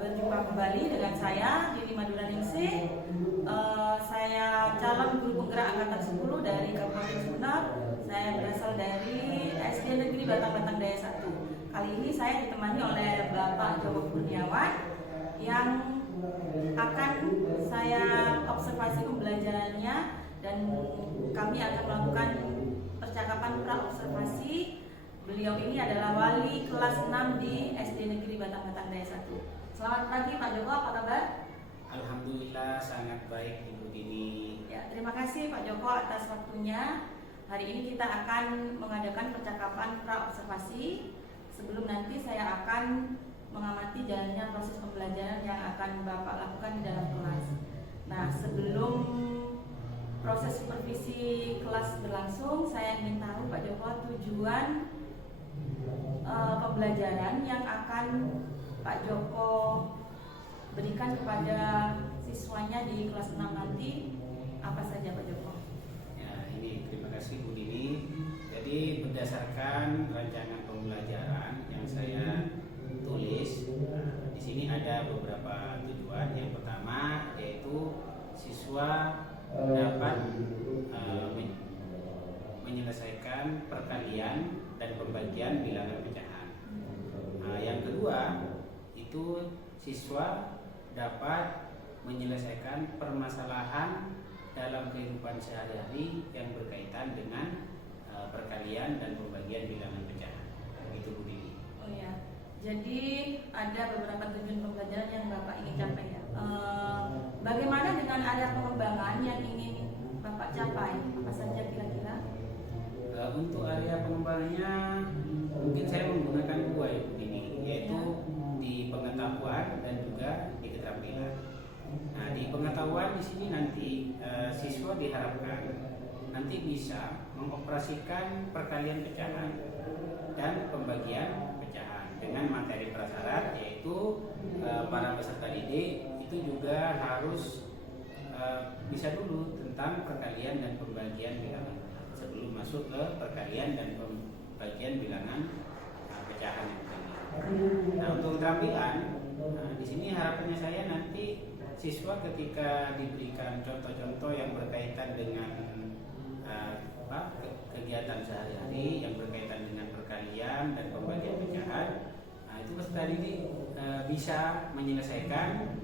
Berjumpa kembali dengan saya Dini Maduraningsih. Saya calon guru penggerak angkatan 10 dari Kabupaten Sumeneb. Saya berasal dari SD Negeri Batang-Batang Daya 1. Kali ini saya ditemani oleh Bapak Joko Kurniawan yang akan saya observasi pembelajarannya, dan kami akan melakukan percakapan pra-observasi. Beliau ini adalah wali kelas 6 di SD Negeri Batang-Batang Daya 1. Selamat pagi Pak Joko, apa kabar? Alhamdulillah sangat baik Ibu Dini. Ya, terima kasih Pak Joko atas waktunya. Hari ini kita akan mengadakan percakapan pra-observasi. Sebelum nanti saya akan mengamati jalannya proses pembelajaran yang akan Bapak lakukan di dalam kelas. Nah, sebelum proses supervisi kelas berlangsung, saya ingin tahu Pak Joko tujuan pembelajaran yang akan Pak Joko berikan kepada siswanya di kelas 6 nanti apa saja Pak Joko? Ya, ini terima kasih Bu Dini. Jadi berdasarkan rancangan pembelajaran yang saya tulis, di sini ada beberapa tujuan. Yang pertama yaitu siswa dapat menyelesaikan perkalian dan pembagian bilangan pecahan. Yang kedua itu siswa dapat menyelesaikan permasalahan dalam kehidupan sehari-hari yang berkaitan dengan perkalian dan pembagian bilangan pecahan. Itu Bu Dini. Oh ya, jadi ada beberapa tujuan pembelajaran yang Bapak ingin capai ya. Bagaimana dengan area pengembangan yang ingin Bapak capai? Apa saja kira-kira? Untuk area pengembangannya mungkin saya menggunakan dua ya Bu Dini, yaitu di pengetahuan dan juga di keterampilan. Nah, di pengetahuan di sini nanti siswa diharapkan nanti bisa mengoperasikan perkalian pecahan dan pembagian pecahan dengan materi prasyarat, yaitu para peserta didik itu juga harus bisa dulu tentang perkalian dan pembagian bilangan sebelum masuk ke perkalian dan pembagian bilangan pecahan yang tadi. Nah, untuk keterampilan, di sini harapannya saya nanti siswa ketika diberikan contoh-contoh yang berkaitan dengan kegiatan sehari-hari yang berkaitan dengan perkalian dan pembagian pecahan, itu peserta didik bisa menyelesaikan,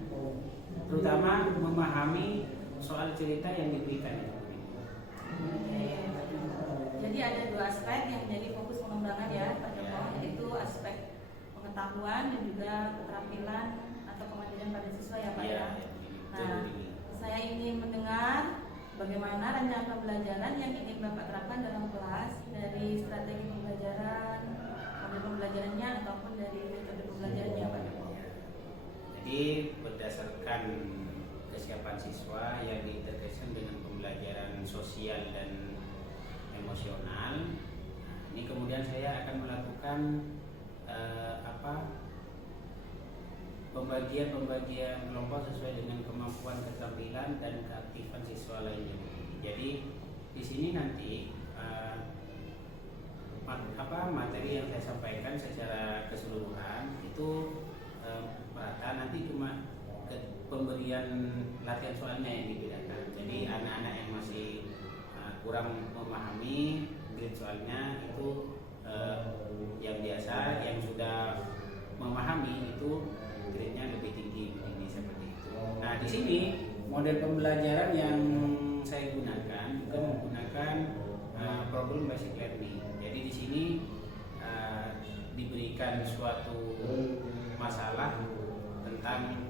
terutama memahami soal cerita yang diberikan. Jadi ada dua aspek yang menjadi fokus pengembangan ya Pak Joko, yaitu aspek pengetahuan dan juga keterampilan atau kemandirian pada siswa ya Pak ya. Nah, saya ingin mendengar bagaimana rancangan pembelajaran yang ingin Bapak terapkan dalam kelas, dari strategi pembelajaran, model pembelajarannya ataupun dari metode pembelajarannya Pak Joko. Jadi berdasarkan kesiapan siswa yang diterkesan dengan pembelajaran sosial dan emosional, ini kemudian saya akan melakukan pembagian kelompok sesuai dengan kemampuan, keterampilan dan keaktifan siswa lainnya. Jadi di sini nanti materi yang saya sampaikan secara keseluruhan itu merata, nanti cuma pemberian latihan soalnya yang dibedakan. Jadi anak-anak yang masih kurang memahami grid soalnya itu yang biasa, yang sudah memahami itu gridnya lebih tinggi, ini seperti itu. Nah, di sini model pembelajaran yang saya gunakan juga menggunakan problem basic learning. Jadi di sini diberikan suatu masalah tentang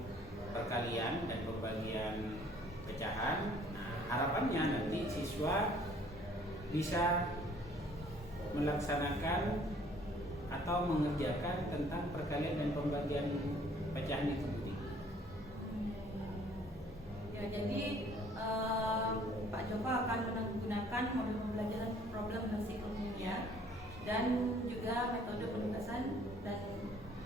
perkalian dan pembagian pecahan. Nah, harapannya nanti siswa bisa melaksanakan atau mengerjakan tentang perkalian dan pembagian pecahan itu. Ya, jadi Pak Joko akan menggunakan model pembelajaran problem basic ilmiah dan juga metode penugasan, dan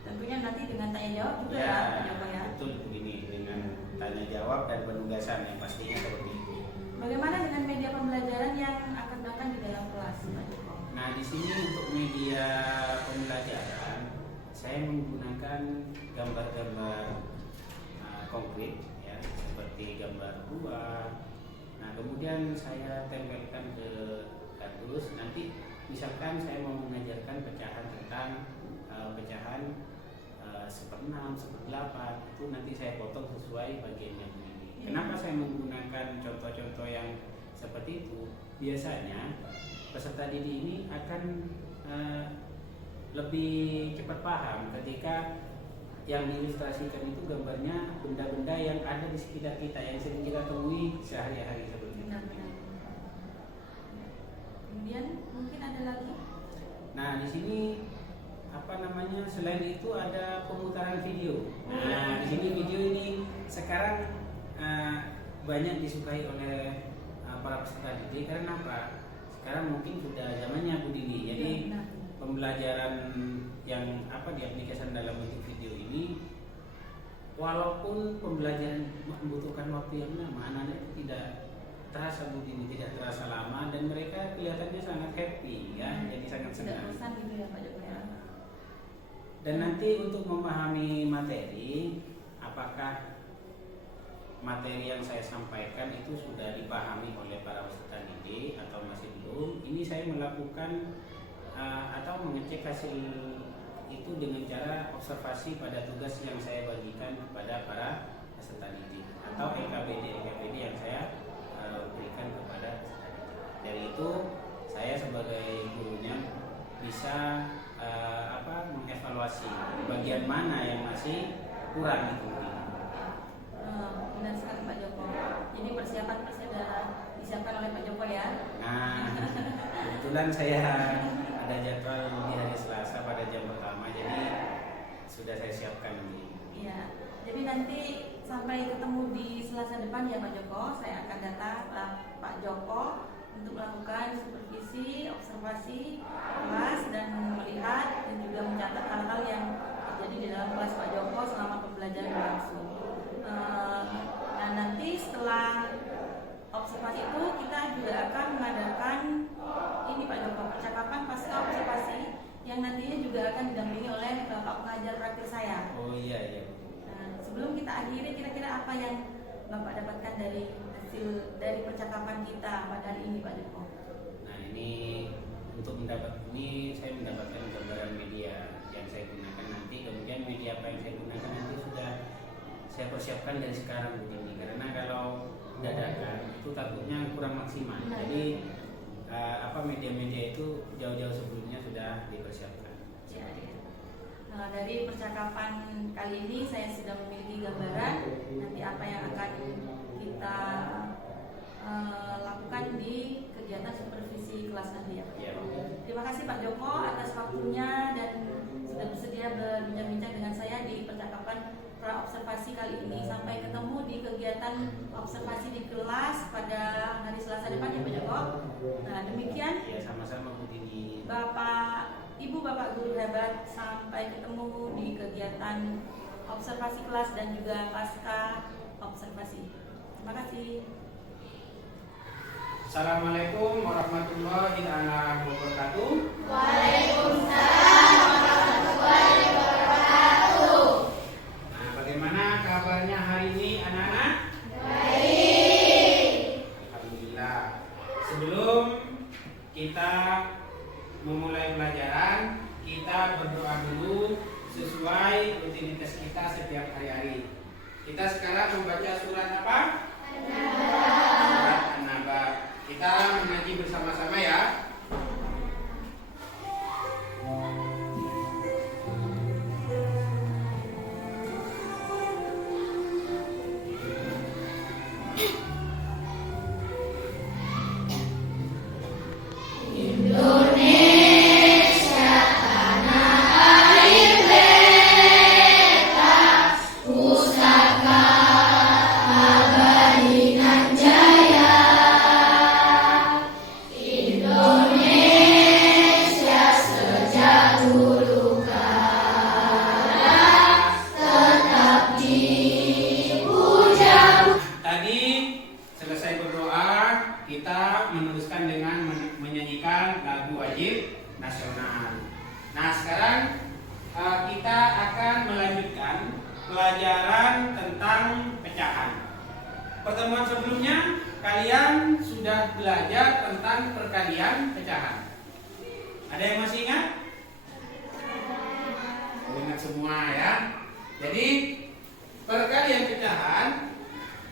tentunya nanti dengan tanya jawab juga ya Pak Joko ya. Betul begini, dengan tanya jawab dan penugasan yang pastinya seperti itu. Bagaimana dengan media pembelajaran yang akan digunakan di dalam kelas Pak Joko? Nah, di sini untuk media pembelajaran saya menggunakan gambar-gambar konkret ya, seperti gambar buah. Nah, kemudian saya tempelkan ke kardus. Nanti misalkan saya mau mengajarkan pecahan tentang pecahan 1/6, 1/8, itu nanti saya potong sesuai bagian yang ini. Kenapa saya menggunakan contoh-contoh yang seperti itu? Biasanya peserta didik ini akan lebih cepat paham ketika yang diilustrasikan itu gambarnya benda-benda yang ada di sekitar kita, yang sering kita temui sehari-hari seperti itu. Kemudian mungkin ada lagi. Nah, di sini selain itu ada pemutaran video. Nah, di sini video ini sekarang banyak disukai oleh para peserta didik karena apa? Sekarang mungkin sudah zamannya Bu Dini. Jadi pembelajaran yang diaplikasikan dalam bentuk video ini, walaupun pembelajaran membutuhkan waktu yang lama, anak-anak itu tidak terasa Bu Dini, tidak terasa lama, dan mereka kelihatannya sangat happy ya, jadi sangat senang. Tidak bosan gitu ya Pak Joko ya. Dan nanti untuk memahami materi, apakah materi yang saya sampaikan itu sudah dipahami oleh para peserta didik atau masih belum, ini saya melakukan atau mengecek hasil itu dengan cara observasi pada tugas yang saya bagikan kepada para peserta didik atau LKPD yang saya berikan kepada peserta didik. Dari itu saya sebagai gurunya bisa mengevaluasi bagian mana yang masih kurang itu. Benar sekali Pak Joko. Jadi persiapan pasti sudah disiapkan oleh Pak Joko ya. Nah, kebetulan saya ada jadwal di hari Selasa pada jam pertama, jadi sudah saya siapkan ini. Iya. Jadi nanti sampai ketemu di Selasa depan ya Pak Joko, saya akan datang Pak Joko untuk melakukan supervisi, observasi kelas dan melihat dan juga mencatat hal-hal yang terjadi di dalam kelas Pak Joko selama pembelajaran berlangsung. Nah, nanti setelah observasi itu kita juga akan mengadakan ini Pak Joko, percakapan pasca observasi yang nantinya juga akan didampingi oleh Bapak pengajar praktik saya. Oh iya. Nah, sebelum kita akhiri, kira-kira apa yang Bapak dapatkan dari hasil dari percakapan kita pada hari ini Pak Joko? Nah, ini untuk saya mendapatkan gambaran media yang saya gunakan nanti, kemudian media apa yang saya gunakan nanti sudah saya persiapkan dari sekarang Bu Dini, karena kalau dadakan itu takutnya kurang maksimal. Jadi media-media itu jauh-jauh sebelumnya sudah dipersiapkan. Ya. Dari percakapan kali ini saya sudah memiliki gambaran nanti apa yang akan kita lakukan di kegiatan supervisi kelas nanti ya Pak Joko. Terima kasih Pak Joko atas waktunya dan sudah bersedia berbincang-bincang dengan saya di percakapan pra-observasi kali ini. Sampai ketemu di kegiatan observasi di kelas pada hari Selasa depan ya Pak Joko. Nah, demikian. Ya, sama-sama Bu Dini. Ibu Bapak guru hebat, sampai ketemu di kegiatan observasi kelas dan juga pasca observasi. Terima kasih. Assalamualaikum warahmatullahi wabarakatuh. Waalaikumsalam warahmatullahi wabarakatuh. Nah, bagaimana kabarnya hari ini anak-anak? Baik. Alhamdulillah. Sebelum kita memulai pelajaran, kita berdoa dulu sesuai rutinitas kita setiap hari-hari. Kita sekarang membaca surat apa? Surat An-Naba. Kita mengaji bersama-sama ya. Indonesia pembelajaran tentang pecahan. Pertemuan sebelumnya kalian sudah belajar tentang perkalian pecahan. Ada yang masih ingat? Ingat semua ya. Jadi perkalian pecahan,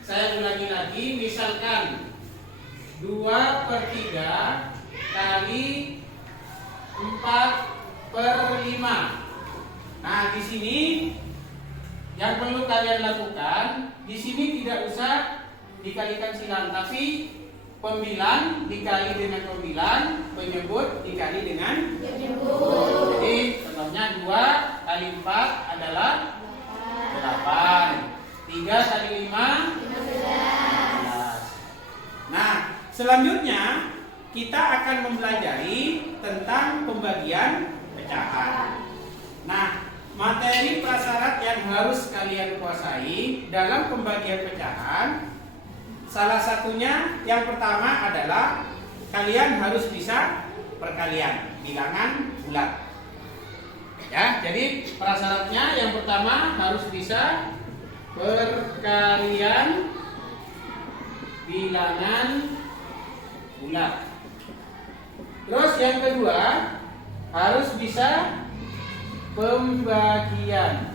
saya ulangi lagi, misalkan 2/3 kali 4/5. Nah, di sini yang perlu kalian lakukan, di sini tidak usah dikalikan silang, tapi pembilang dikali dengan pembilang, penyebut dikali dengan penyebut. Jadi contohnya 2 kali 4 adalah 8. 3 kali 5 15. Nah, selanjutnya kita akan mempelajari tentang pembagian pecahan. Nah, materi prasyarat yang harus kalian kuasai dalam pembagian pecahan, salah satunya yang pertama adalah kalian harus bisa perkalian bilangan bulat. Ya, jadi prasyaratnya yang pertama harus bisa perkalian bilangan bulat. Terus yang kedua harus bisa pembagian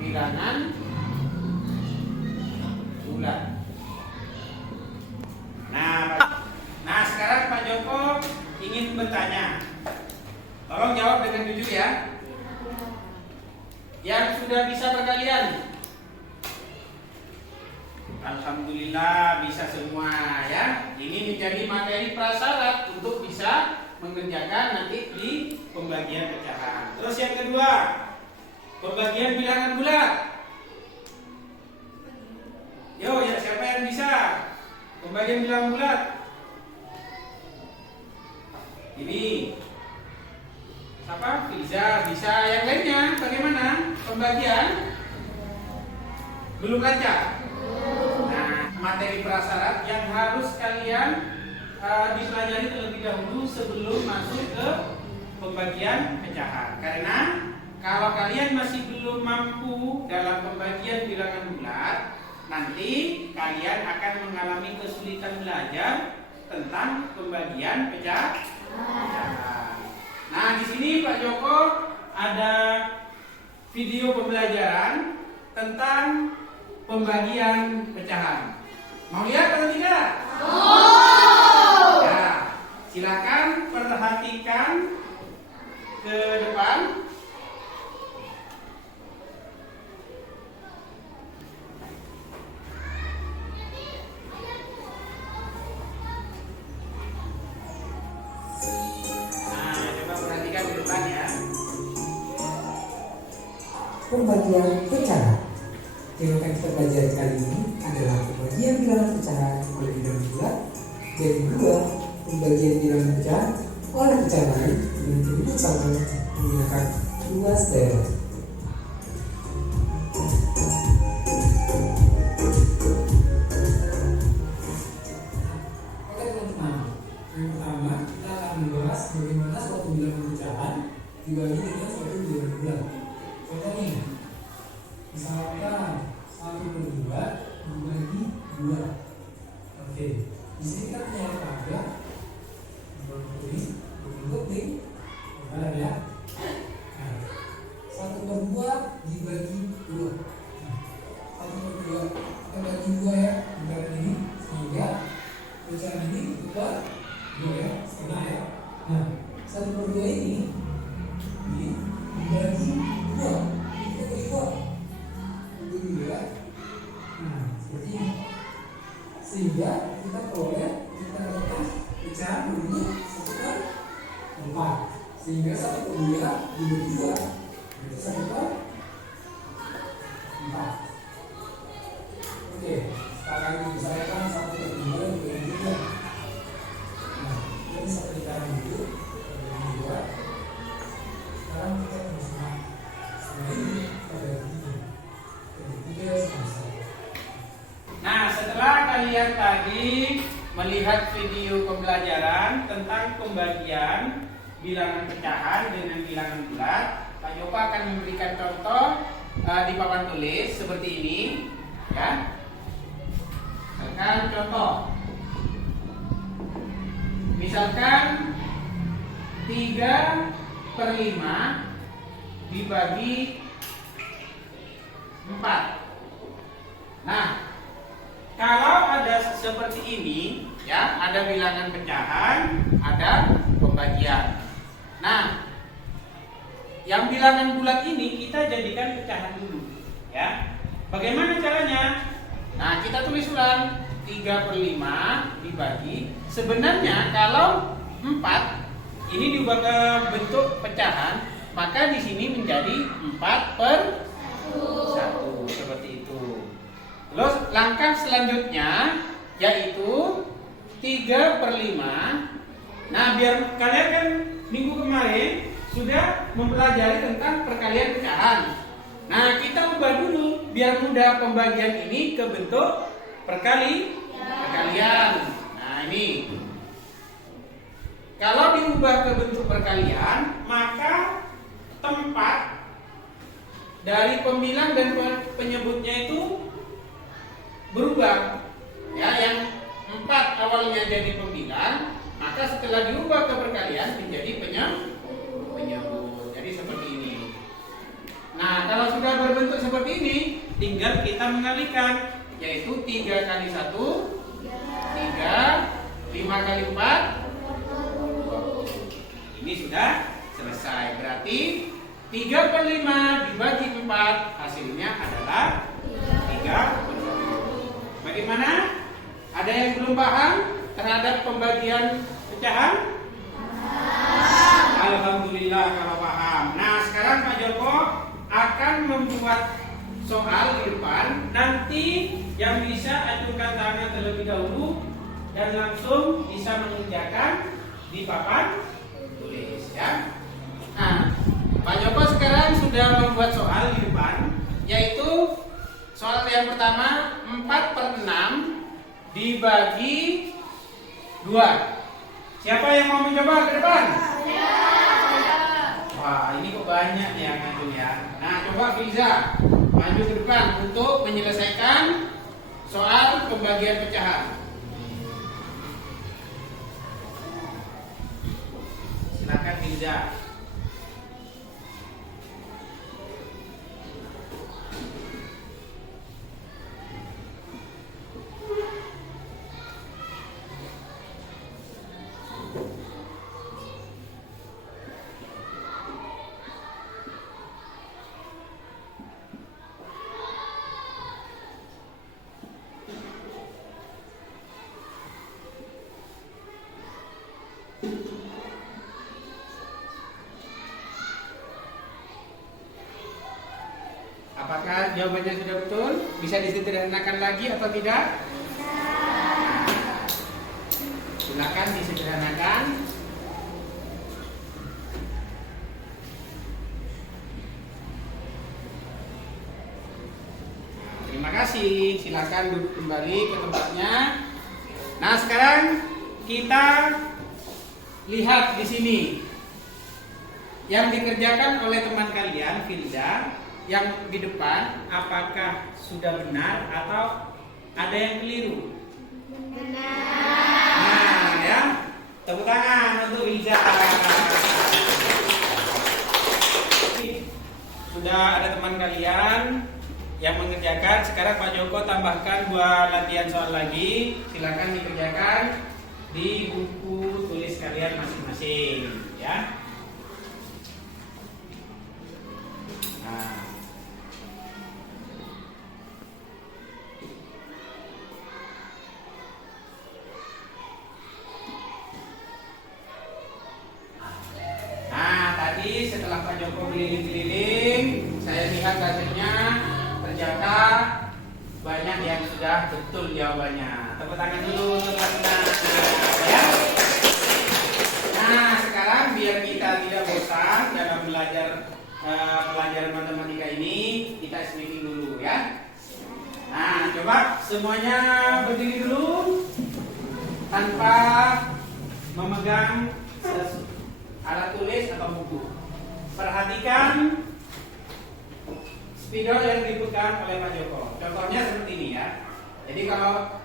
bilangan bulat. Nah, sekarang Pak Joko ingin bertanya. Tolong jawab dengan jujur ya. Yang sudah bisa perkalian? Alhamdulillah bisa semua ya. Ini menjadi materi prasyarat untuk bisa mengerjakan nanti di pembagian pecahan. Terus yang kedua, pembagian bilangan bulat. Yo, ya siapa yang bisa? Pembagian bilangan bulat. Ini. Siapa? Fiza bisa. Yang lainnya bagaimana? Pembagian? Belum lancar. Nah, materi prasyarat yang harus kalian dipelajari terlebih dahulu sebelum masuk ke pembagian pecahan. Karena kalau kalian masih belum mampu dalam pembagian bilangan bulat, nanti kalian akan mengalami kesulitan belajar tentang pembagian pecahan. Nah, di sini Pak Joko ada video pembelajaran tentang pembagian pecahan. Mau lihat atau tidak? Ya, silakan perhatikan ke depan. Nah, coba perhatikan ke depan ya. Pembagian pecahan. Tema yang kita pelajari kali ini adalah pembagian bilangan pecahan oleh bilangan bulat, dan kedua pembagian bilangan pecahan oleh pecahan lain dengan penduduk sama menggunakan dua stela. Oke teman-teman, yang pertama kita akan membahas bagaimana suatu bilangan pecahan dibagi dengan suatu bilangan bulat. Contohnya, misalkan 1/2 dibagi 2. Oke, di sini kita punya angka bentuk ring, ya. Nah, 1/2 dibagi 2. 1/2 kita bagi 2 ya, bilangan ini, sehingga pecahan ini kita 2 ya, setengah ya. Nah, 1/2 ini dibagi 2. Kita bagi 2. Nah, seperti ini. Sehingga kita peroleh kita dapat pecahan berbentuk 1/4. Sehingga 1/2 dibagi 2 itu 1/4. Oke, sekarang misalkan 1/2 dibagi 2. Nah, ini satu dikali dulu dibagi 2. Sekarang kita berusaha ini pada 3. Nah, setelah kalian tadi melihat video pembelajaran tentang pembagian bilangan pecahan dengan bilangan bulat, Pak Joko akan memberikan contoh di papan tulis seperti ini, ya. Misalkan contoh, misalkan 3/5 dibagi 4. Nah, kalau ada seperti ini, ya, ada bilangan pecahan, ada pembagian. Nah, yang bilangan bulat ini kita jadikan pecahan dulu, ya. Bagaimana caranya? Nah, kita tulis ulang 3/5 dibagi. Sebenarnya kalau 4 ini diubah ke bentuk pecahan, maka di sini menjadi 4/1 seperti itu. Terus langkah selanjutnya yaitu 3/5. Nah, biar kalian kan minggu kemarin sudah mempelajari tentang perkalian pecahan. Nah, kita ubah dulu biar mudah pembagian ini ke bentuk perkalian. Nah, ini. Kalau diubah ke bentuk perkalian, maka tempat dari pembilang dan penyebutnya itu berubah. Ya, yang 4 awalnya jadi pembilang, maka setelah diubah ke perkalian menjadi penyebut. Jadi seperti ini. Nah, kalau sudah berbentuk seperti ini, tinggal kita mengalihkan, yaitu 3 kali 1 3, 5 kali 4 20. Ini sudah selesai. Berarti 3/5 dibagi 4 hasilnya adalah 3/20. Bagaimana? Ada yang belum paham terhadap pembagian pecahan? Alhamdulillah kalau paham. Nah, sekarang Pak Joko akan membuat soal di depan. Nanti yang bisa acungkan tangan terlebih dahulu dan langsung bisa mengerjakan di papan tulis, ya. Nah, Pak Joko sekarang sudah membuat soal di depan, yaitu soal yang pertama 4/6 dibagi 2. Siapa yang mau mencoba ke depan? Wah, ini kok banyak nih yang ngaju ya. Nah, coba Fiza maju ke depan untuk menyelesaikan soal pembagian pecahan. Silakan Fiza. Apakah jawabannya sudah betul? Bisa disederhanakan lagi atau tidak? Silakan disederhanakan. Terima kasih. Silakan duduk kembali ke tempatnya. Nah, sekarang kita lihat di sini yang dikerjakan oleh teman kalian, Firza. Yang di depan apakah sudah benar atau ada yang keliru? Benar. Nah, ya. Tepuk tangan untuk Iza. Sudah ada teman kalian yang mengerjakan. Sekarang Pak Joko tambahkan 2 latihan soal lagi. Silakan dikerjakan di buku tulis kalian masing-masing, ya. Nah. Tadi setelah Pak Joko keliling-keliling, saya lihat hasilnya ternyata banyak yang sudah betul jawabannya. Tepuk tangan dulu untuk Rasna, ya. Nah, sekarang biar kita tidak bosan dalam belajar pelajaran matematika ini, kita meeting dulu, ya. Nah, coba semuanya berdiri dulu tanpa memegang alat tulis atau buku. Perhatikan spidol yang dipegang oleh Pak Joko. Contohnya seperti ini ya. Jadi kalau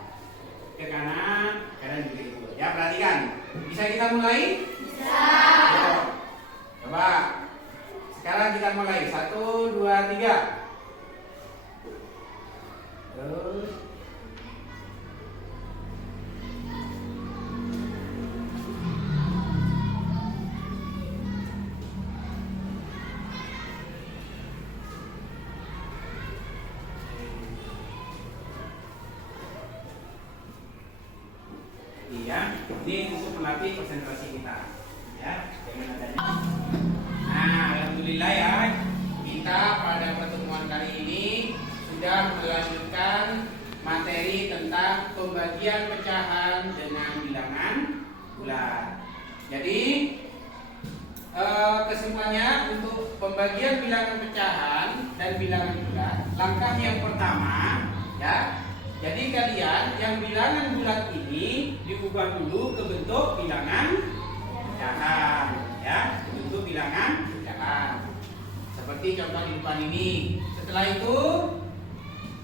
ke kanan, kanan juga itu. Ya, perhatikan. Bisa kita mulai? Bisa. Coba. Sekarang kita mulai. 1, 2, 3. Terus. Iya, ini untuk melatih konsentrasi kita. Ya, dengan adanya. Nah, alhamdulillah ya, kita pada pertemuan kali ini sudah melanjutkan materi tentang pembagian pecahan dengan bilangan bulat. Jadi kesimpulannya untuk pembagian bilangan pecahan dan bilangan bulat, langkah yang pertama ya. Jadi kalian yang bilangan bulat ini diubah dulu ke bentuk bilangan pecahan, ya, bentuk bilangan pecahan. Seperti contoh di depan ini. Setelah itu,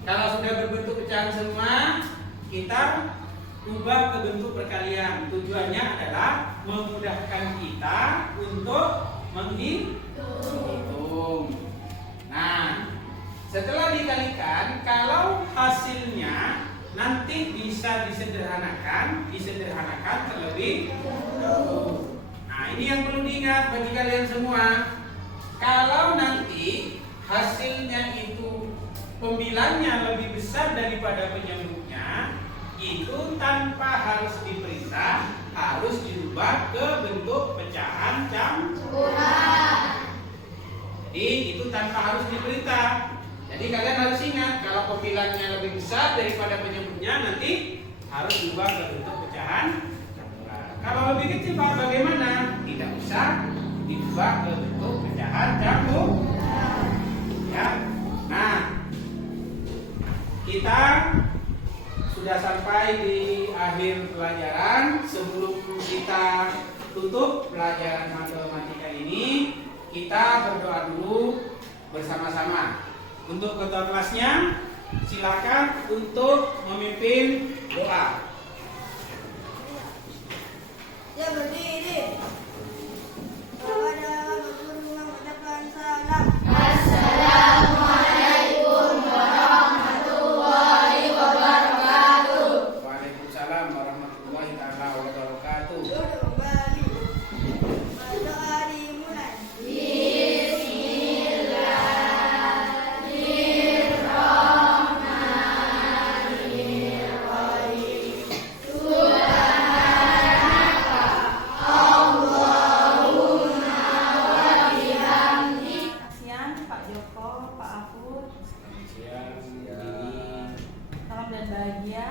kalau sudah berbentuk pecahan semua, kita ubah ke bentuk perkalian. Tujuannya adalah memudahkan kita untuk menghitung. Nah, setelah dikalikan, kalau hasilnya nanti bisa disederhanakan terlebih dahulu. Nah, ini yang perlu diingat bagi kalian semua. Kalau nanti hasilnya itu pembilangnya lebih besar daripada penyambutnya, itu tanpa harus diperintah, harus dirubah ke bentuk pecahan campuran. Jadi itu tanpa harus diperintah. Jadi kalian harus ingat, kalau pembilangnya lebih besar daripada penyebutnya, nanti harus diubah ke bentuk pecahan campuran. Kalau lebih kecil Pak, bagaimana? Tidak usah diubah ke bentuk pecahan campuran. Ya. Nah, kita sudah sampai di akhir pelajaran. Sebelum kita tutup pelajaran matematika ini, kita berdoa dulu bersama-sama. Untuk ketua kelasnya, silakan untuk memimpin doa. Ya, berdiri. Kepada guru mengucapkan salam. Assalamualaikum warahmatullahi wabarakatuh. Waalaikumsalam warahmatullahi wabarakatuh. Duduk kembali. Berdoa dimulai. Kasihan Pak Joko, Pak Afur, Siang, salam dan bahagia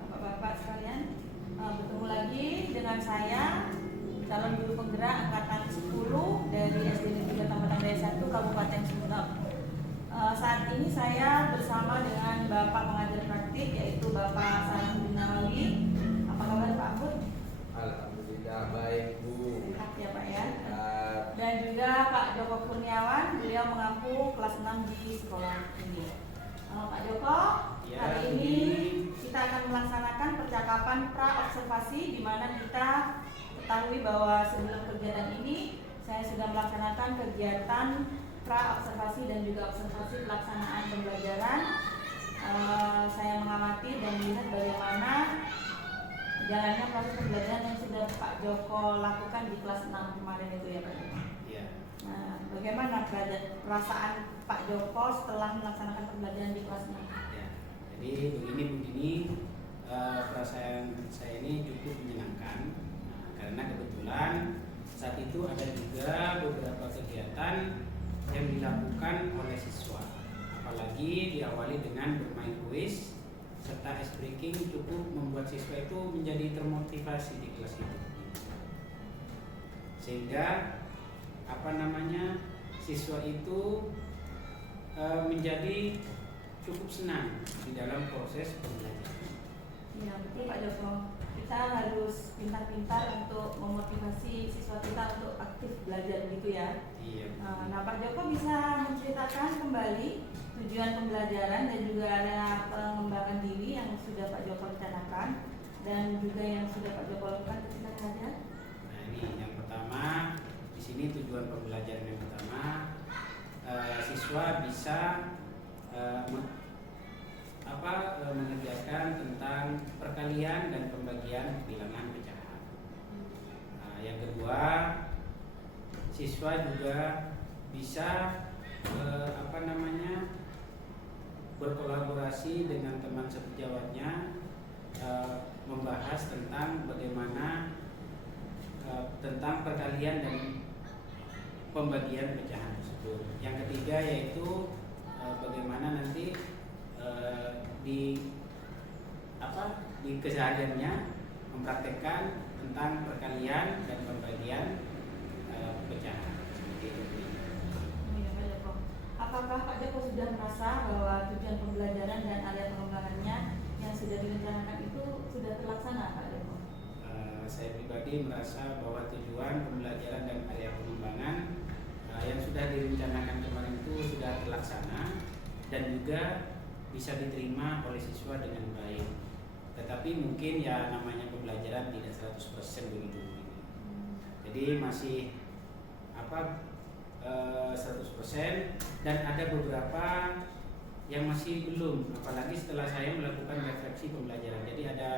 Bapak-bapak sekalian. Bertemu lagi dengan saya, calon guru penggerak angkatan 10 dari SD Negeri Kecamatan Daya 1 Kabupaten Sumeneb. Saat ini saya bersama dengan Bapak pengajar praktik, yaitu Bapak Sarmuddin Nawawi. Apa kabar Pak Afur? Alhamdulillah baik Bu. Sehat ya Pak ya. Sehat. Dan juga Pak Joko Kurniawan, beliau mengaku kelas 6 di sekolah ini. Pak Joko, Ya, hari ini kita akan melaksanakan percakapan pra-observasi, di mana kita ketahui bahwa sebelum kegiatan ini saya sudah melaksanakan kegiatan pra-observasi dan juga observasi pelaksanaan pembelajaran. Saya mengamati dan melihat bagaimana jalannya proses pembelajaran yang sudah Pak Joko lakukan di kelas 6 kemarin itu ya Pak Joko. ya. Nah, bagaimana perasaan Pak Joko setelah melaksanakan pembelajaran di kelas 6? Ya. Jadi begini perasaan saya ini cukup menyenangkan. Nah, karena kebetulan saat itu ada juga beberapa kegiatan yang dilakukan oleh siswa, apalagi diawali dengan bermain kuis serta ice breaking, cukup membuat siswa itu menjadi termotivasi di kelas itu, sehingga siswa itu menjadi cukup senang di dalam proses pembelajaran. Iya betul Pak Joko. Kita harus pintar-pintar untuk memotivasi siswa kita untuk aktif belajar gitu ya. Iya. Nah Pak Joko bisa menceritakan kembali tujuan pembelajaran dan juga area pengembangan diri yang sudah Pak Joko rencanakan dan juga yang sudah Pak Joko lakukan ketika belajar. Nah ini yang pertama, di sini tujuan pembelajaran yang pertama, siswa bisa mengerjakan tentang perkalian dan pembagian bilangan pecahan. Yang kedua, siswa juga bisa berkolaborasi dengan teman sejawatnya, membahas tentang bagaimana tentang perkalian dan pembagian pecahan tersebut. Yang ketiga yaitu bagaimana nanti di kesehariannya mempraktekkan tentang perkalian dan pembagian pecahan. Seperti itu. Ya, Pak Joko. Apakah Pak Joko sudah merasa bahwa tujuan pembelajaran dan area pengembangannya yang sudah direncanakan itu sudah terlaksana, Pak Joko? Saya pribadi merasa bahwa tujuan pembelajaran dan area pengembangan yang sudah direncanakan kemarin itu sudah terlaksana dan juga bisa diterima oleh siswa dengan baik. Tetapi mungkin ya namanya pembelajaran tidak 100% begitu. Jadi masih 100% dan ada beberapa yang masih belum, apalagi setelah saya melakukan refleksi pembelajaran. Jadi ada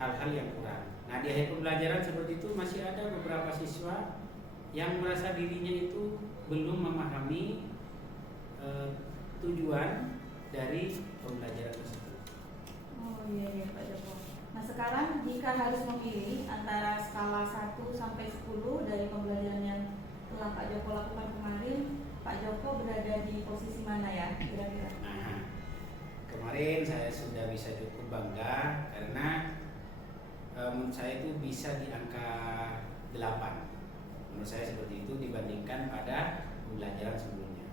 hal-hal yang kurang. Nah di akhir pembelajaran seperti itu masih ada beberapa siswa yang merasa dirinya itu belum memahami tujuan dari pembelajaran tersebut. Oh iya Pak Joko. Nah sekarang jika harus memilih antara skala 1 sampai 10 dari pembelajaran yang telah Pak Joko lakukan kemarin, Pak Joko berada di posisi mana ya kira-kira? Nah, kemarin saya sudah bisa cukup bangga karena menurut saya itu bisa di angka 8. Menurut saya seperti itu dibandingkan pada pembelajaran sebelumnya.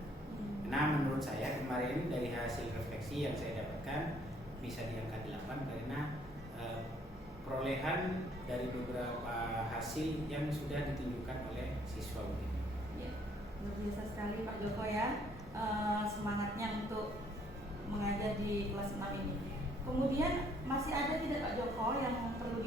Nah menurut saya kemarin dari hasil refleksi yang saya dapatkan bisa di angka 8 karena perolehan dari beberapa hasil yang sudah ditunjukkan oleh siswa ini. Ya, luar biasa sekali Pak Joko ya, semangatnya untuk mengajar di kelas 6 ini. Kemudian masih ada tidak Pak Joko yang perlu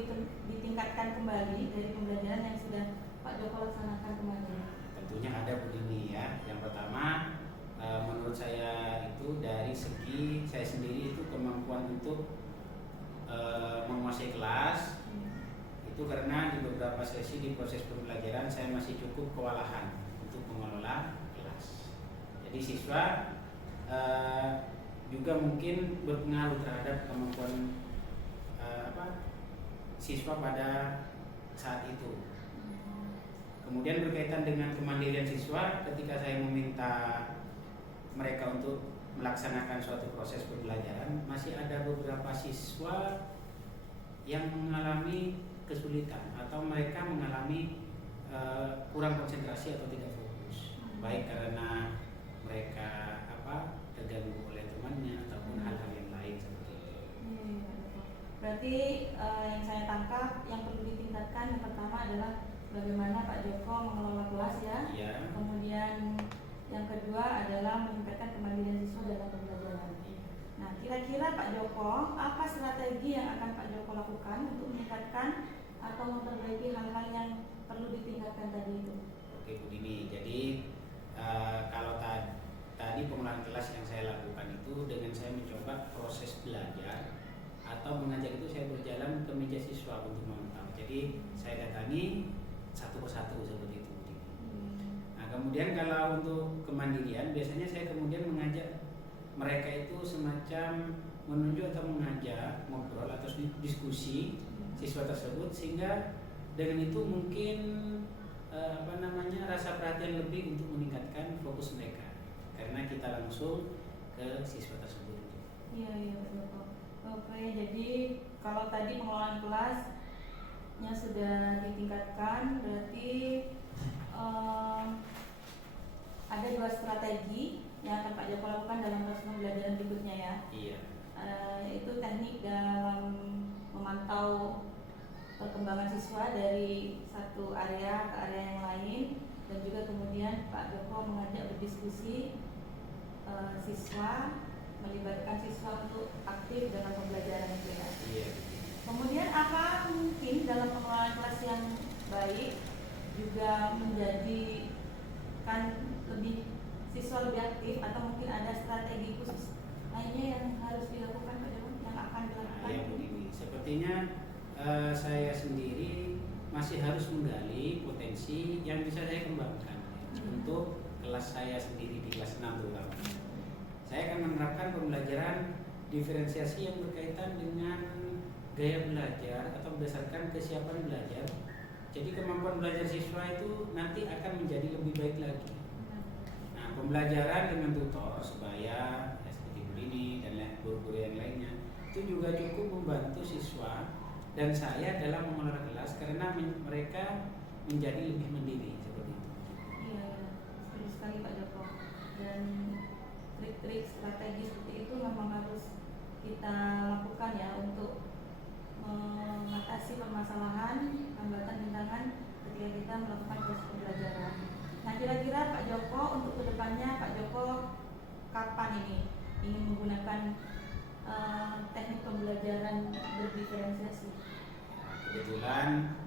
ditingkatkan kembali dari pembelajaran yang sudah Pak Joko laksanakan kemarin? Tentunya ada Bu Dini ya. Yang pertama menurut saya itu dari segi saya sendiri itu kemampuan untuk menguasai kelas itu karena di beberapa sesi di proses pembelajaran saya masih cukup kewalahan untuk mengelola kelas. Jadi siswa juga mungkin berpengaruh terhadap kemampuan siswa pada saat itu. Kemudian berkaitan dengan kemandirian siswa, ketika saya meminta mereka untuk melaksanakan suatu proses pembelajaran, masih ada beberapa siswa yang mengalami kesulitan atau mereka mengalami kurang konsentrasi atau tidak fokus, baik karena mereka terganggu oleh temannya ataupun hal-hal yang lain seperti itu. Berarti yang saya tangkap yang perlu ditingkatkan yang pertama adalah bagaimana Pak Joko mengelola kelas ya. Iya. Kemudian yang kedua adalah meningkatkan kemandirian siswa dalam pembelajaran. Nah, kira-kira Pak Joko, apa strategi yang akan Pak Joko lakukan untuk meningkatkan atau memperbaiki hal-hal yang perlu ditingkatkan tadi itu? Oke Bu Dini, jadi kalau tadi pengolahan kelas yang saya lakukan itu dengan saya mencoba proses belajar atau mengajar itu saya berjalan ke meja siswa untuk memantau. Jadi saya datangi satu persatu seperti itu. Nah kemudian kalau untuk kemandirian biasanya saya kemudian mengajak mereka itu semacam menunjuk atau mengajak ngobrol atau diskusi siswa tersebut sehingga dengan itu mungkin rasa perhatian lebih untuk meningkatkan fokus mereka karena kita langsung ke siswa tersebut. Iya betul. Oke, jadi kalau tadi pengelolaan kelasnya sudah ditingkatkan, berarti ada 2 strategi yang akan Pak Joko lakukan dalam proses pembelajaran berikutnya ya. Iya. Itu teknik dalam memantau perkembangan siswa dari satu area ke area yang lain dan juga kemudian Pak Joko mengajak berdiskusi siswa, melibatkan siswa untuk aktif dalam pembelajaran itu ya. Iya. Kemudian apa mungkin dalam pengelolaan kelas yang baik juga menjadikan siswa lebih aktif, atau mungkin ada strategi khusus lainnya yang harus dilakukan Pak Joko, yang akan dilakukan? Ya Bu Dini, sepertinya saya sendiri masih harus menggali potensi yang bisa saya kembangkan untuk kelas saya sendiri di kelas 6 terutama. Saya akan menerapkan pembelajaran diferensiasi yang berkaitan dengan gaya belajar atau berdasarkan kesiapan belajar. Jadi kemampuan belajar siswa itu nanti akan menjadi lebih baik lagi. Nah, pembelajaran dengan tutor sebaya seperti ini dan guru-guru yang lainnya itu juga cukup membantu siswa dan saya dalam mengelola kelas karena mereka menjadi lebih mandiri seperti itu. Iya, setuju sekali Pak Joko. Dan trik-trik strategi seperti itu memang harus kita lakukan ya untuk mengatasi permasalahan, hambatan, rintangan ketika kita melakukan proses pembelajaran. Nah, kira-kira Pak Joko untuk kedepannya Pak Joko kapan ini ingin menggunakan teknik pembelajaran berdiferensiasi? Kebetulan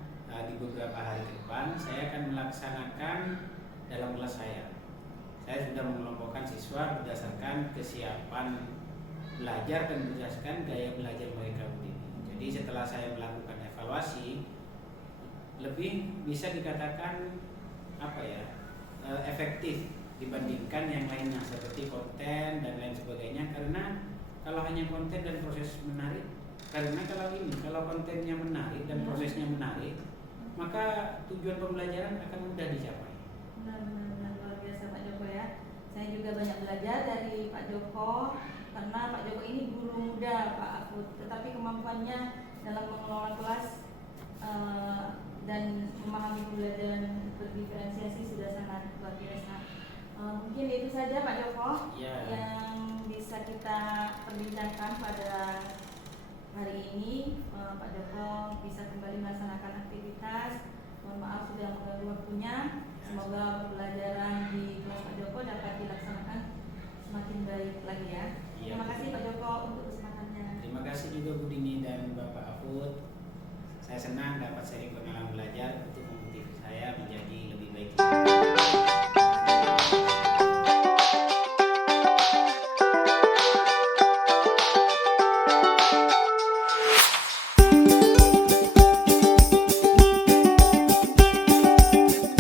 di beberapa hari ke depan saya akan melaksanakan dalam kelas saya. Saya sudah mengelompokkan siswa berdasarkan kesiapan belajar dan berdasarkan gaya belajar mereka ini. Jadi setelah saya melakukan evaluasi, lebih bisa dikatakan efektif dibandingkan yang lainnya seperti konten dan lain sebagainya. Karena kalau hanya konten dan proses menarik, kalau kontennya menarik dan prosesnya menarik, maka tujuan pembelajaran akan mudah dicapai. Benar-benar luar biasa Pak Joko ya. Saya juga banyak belajar dari Pak Joko, karena Pak Joko ini guru muda Pak Afud, tetapi kemampuannya dalam mengelola kelas dan memahami pembelajaran berdiferensiasi sudah sangat luar biasa. Mungkin itu saja Pak Joko yang bisa kita perbincangkan pada hari ini. Pak Joko bisa kembali melaksanakan aktivitas. Mohon maaf sudah mengganggu waktunya. Semoga pembelajaran di kelas Pak Joko dapat dilaksanakan semakin baik lagi ya. Terima kasih Pak Joko untuk kesempatannya. Terima kasih juga Bu Dini dan Bapak